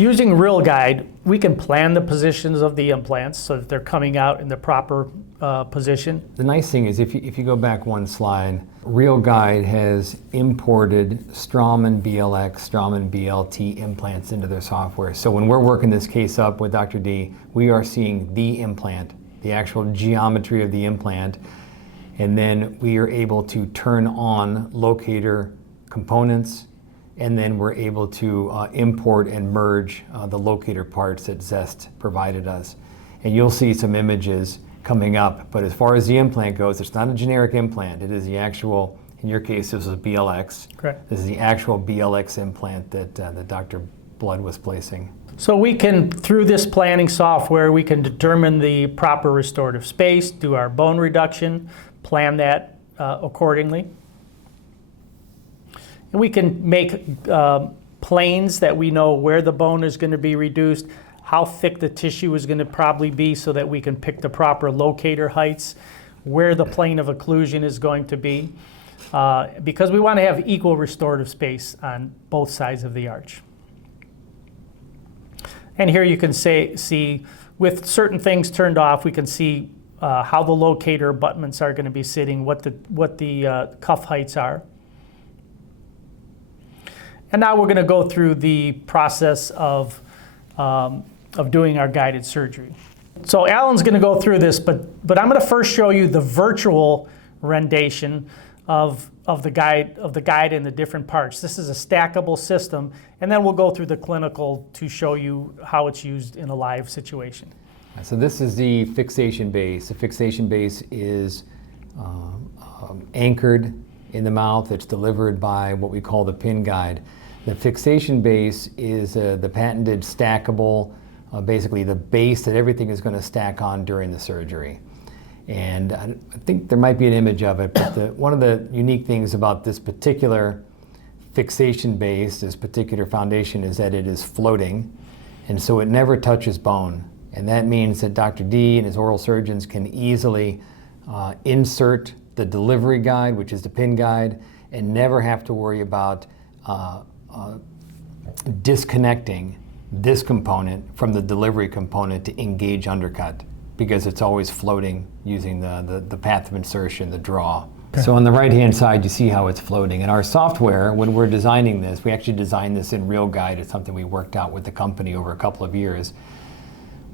using RealGUIDE, we can plan the positions of the implants so that they're coming out in the proper position. The nice thing is if you go back one slide, RealGUIDE has imported Straumann BLX, Straumann BLT implants into their software. So when we're working this case up with Dr. D, we are seeing the implant, the actual geometry of the implant, and then we are able to turn on locator components, and then we're able to import and merge the locator parts that Zest provided us. And you'll see some images coming up, but as far as the implant goes, it's not a generic implant. It is the actual, in your case, this was BLX. Correct. This is the actual BLX implant that Dr. Blood was placing. So we can, through this planning software, we can determine the proper restorative space, do our bone reduction, plan that accordingly. And we can make planes that we know where the bone is going to be reduced, how thick the tissue is going to probably be so that we can pick the proper locator heights, where the plane of occlusion is going to be, because we want to have equal restorative space on both sides of the arch. And here you can see, with certain things turned off, we can see how the locator abutments are going to be sitting, what the cuff heights are. And now we're going to go through the process of doing our guided surgery. So Alan's going to go through this, but I'm going to first show you the virtual rendition of the guide and the different parts. This is a stackable system, and then we'll go through the clinical to show you how it's used in a live situation. So this is the fixation base. The fixation base is anchored in the mouth. It's delivered by what we call the pin guide. The fixation base is the patented stackable, basically the base that everything is going to stack on during the surgery. And I think there might be an image of it, but one of the unique things about this particular fixation base, this particular foundation, is that it is floating, and so it never touches bone. And that means that Dr. D and his oral surgeons can easily insert the delivery guide, which is the pin guide, and never have to worry about disconnecting this component from the delivery component to engage undercut, because it's always floating using the path of insertion, the draw. Okay. So on the right-hand side, you see how it's floating. And our software, when we're designing this, we actually designed this in RealGUIDE. It's something we worked out with the company over a couple of years.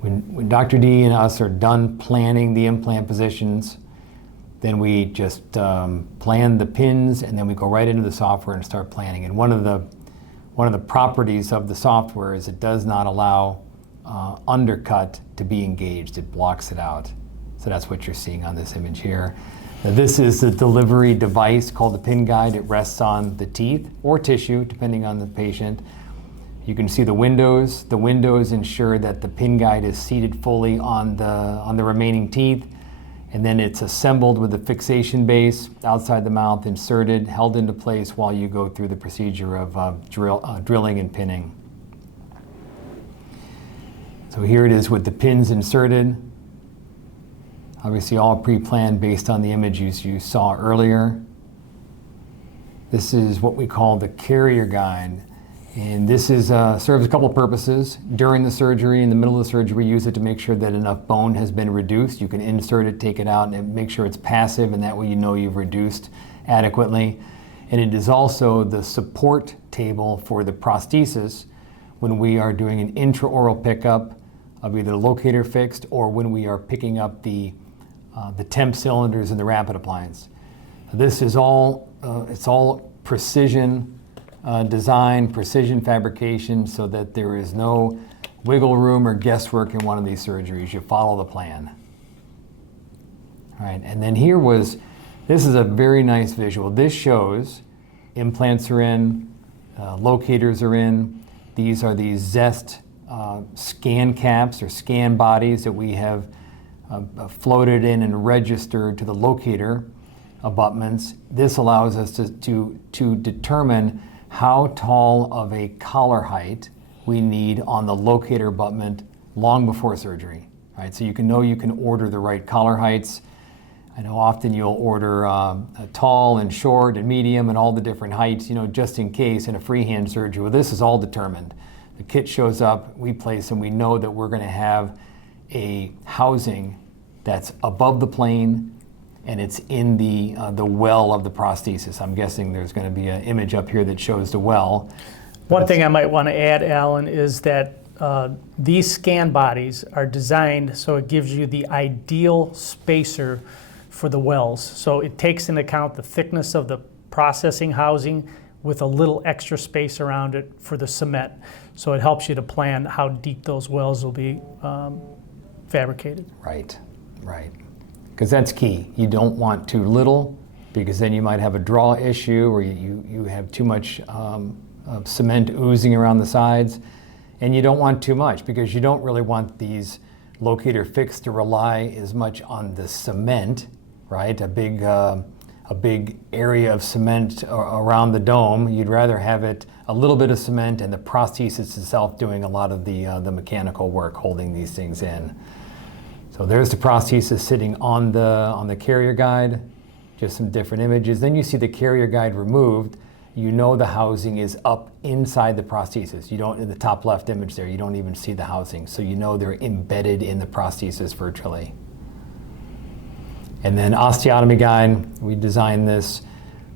When Dr. D and us are done planning the implant positions, then we just plan the pins, and then we go right into the software and start planning. And one of the properties of the software is it does not allow undercut to be engaged. It blocks it out. So that's what you're seeing on this image here. Now, this is the delivery device called the pin guide. It rests on the teeth or tissue, depending on the patient. You can see the windows. The windows ensure that the pin guide is seated fully on the remaining teeth, and then it's assembled with the fixation base outside the mouth, inserted, held into place while you go through the procedure of drilling and pinning. So here it is with the pins inserted. Obviously all pre-planned based on the images you saw earlier. This is what we call the carrier guide. And this is serves a couple purposes. During the surgery, in the middle of the surgery, we use it to make sure that enough bone has been reduced. You can insert it, take it out, and make sure it's passive, and that way you know you've reduced adequately. And it is also the support table for the prosthesis when we are doing an intraoral pickup of either Locator Fixed or when we are picking up the temp cylinders in the rapid appliance. This is all, it's all precision design, precision fabrication, so that there is no wiggle room or guesswork in one of these surgeries. You follow the plan. All right, and then this is a very nice visual. This shows implants are in, locators are in. These are the Zest scan caps or scan bodies that we have floated in and registered to the locator abutments. This allows us to determine how tall of a collar height we need on the locator abutment long before surgery. Right? So you can order the right collar heights. I know often you'll order a tall and short and medium and all the different heights, just in case in a freehand surgery. Well, this is all determined. The kit shows up, we place, and we know that we're going to have a housing that's above the plane and it's in the well of the prosthesis. I'm guessing there's going to be an image up here that shows the well. One thing I might want to add, Alan, is that these scan bodies are designed so it gives you the ideal spacer for the wells. So it takes into account the thickness of the processing housing with a little extra space around it for the cement. So it helps you to plan how deep those wells will be fabricated. Right, right. Because that's key. You don't want too little, because then you might have a draw issue, or you have too much cement oozing around the sides. And you don't want too much, because you don't really want these Locator Fixed to rely as much on the cement, right? A big area of cement around the dome. You'd rather have it a little bit of cement and the prosthesis itself doing a lot of the mechanical work holding these things in. So there's the prosthesis sitting on the carrier guide, just some different images. Then you see the carrier guide removed. You know the housing is up inside the prosthesis. You don't, in the top left image there, you don't even see the housing. So you know they're embedded in the prosthesis virtually. And then osteotomy guide, we designed this.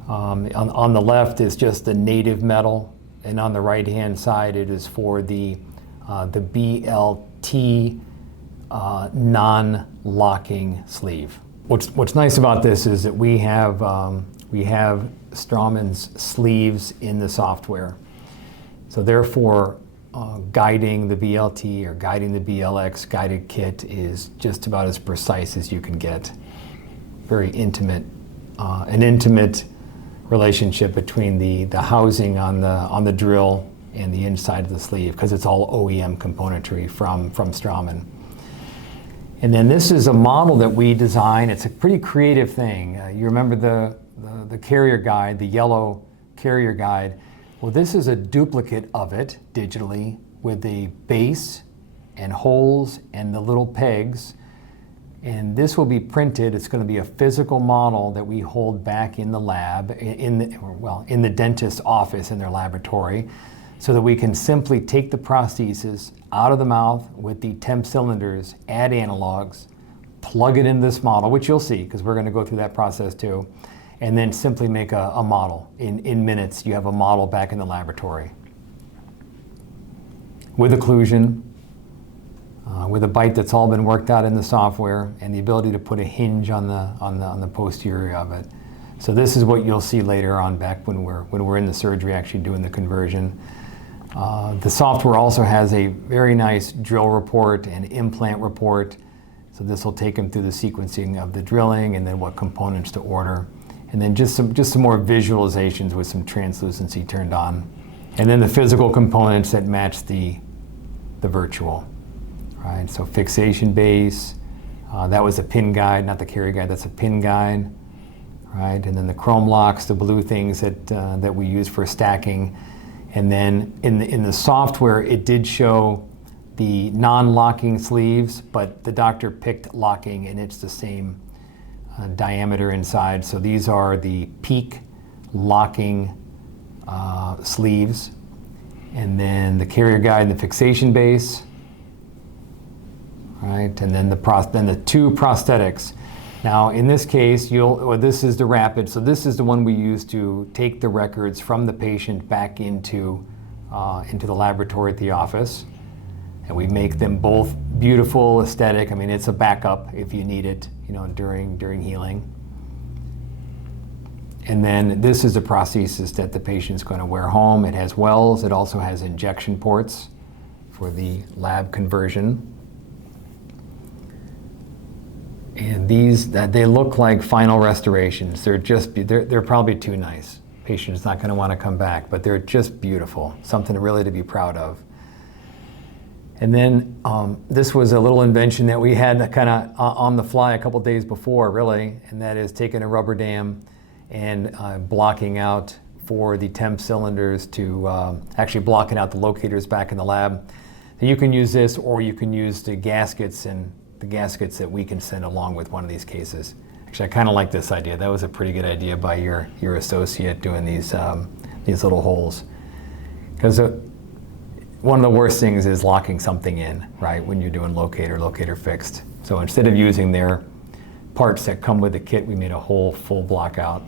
On the left is just the native metal, and on the right-hand side it is for the BLT non-locking sleeve. What's nice about this is that we have Straumann's sleeves in the software. So therefore, guiding the BLT or guiding the BLX guided kit is just about as precise as you can get. Very intimate, an intimate relationship between the housing on the drill and the inside of the sleeve, because it's all OEM componentry from Straumann. And then this is a model that we design. It's a pretty creative thing. You remember the carrier guide, the yellow carrier guide. Well, this is a duplicate of it digitally with a base and holes and the little pegs. And this will be printed. It's going to be a physical model that we hold back in the lab, in the dentist's office in their laboratory, so that we can simply take the prosthesis out of the mouth with the temp cylinders, add analogs, plug it into this model, which you'll see because we're going to go through that process too, and then simply make a model. In minutes, you have a model back in the laboratory. With occlusion, with a bite that's all been worked out in the software, and the ability to put a hinge on the posterior of it. So this is what you'll see later on back when we're in the surgery actually doing the conversion. The software also has a very nice drill report and implant report. So this will take them through the sequencing of the drilling and then what components to order. And then just some more visualizations with some translucency turned on. And then the physical components that match the virtual. Right, so fixation base, that was a pin guide, not the carry guide, that's a pin guide. Right, and then the chrome locks, the blue things that we use for stacking. And then in the software, it did show the non-locking sleeves, but the doctor picked locking, and it's the same diameter inside. So these are the peak locking sleeves. And then the carrier guide and the fixation base. Right, and then the two prosthetics. Now, in this case, this is the rapid. So this is the one we use to take the records from the patient back into the laboratory at the office, and we make them both beautiful, aesthetic. I mean, it's a backup if you need it, during healing. And then this is the prosthesis that the patient's going to wear home. It has wells. It also has injection ports for the lab conversion. And they look like final restorations. They're probably too nice. Patient's not going to want to come back, but they're just beautiful. Something really to be proud of. And then this was a little invention that we had kind of on the fly a couple days before, really, and that is taking a rubber dam and blocking out for the temp cylinders to actually blocking out the locators back in the lab. So you can use this, or you can use the gaskets that we can send along with one of these cases. Actually, I kind of like this idea. That was a pretty good idea by your associate doing these little holes. Because one of the worst things is locking something in, right, when you're doing Locator Fixed. So instead of using their parts that come with the kit, we made a whole full block out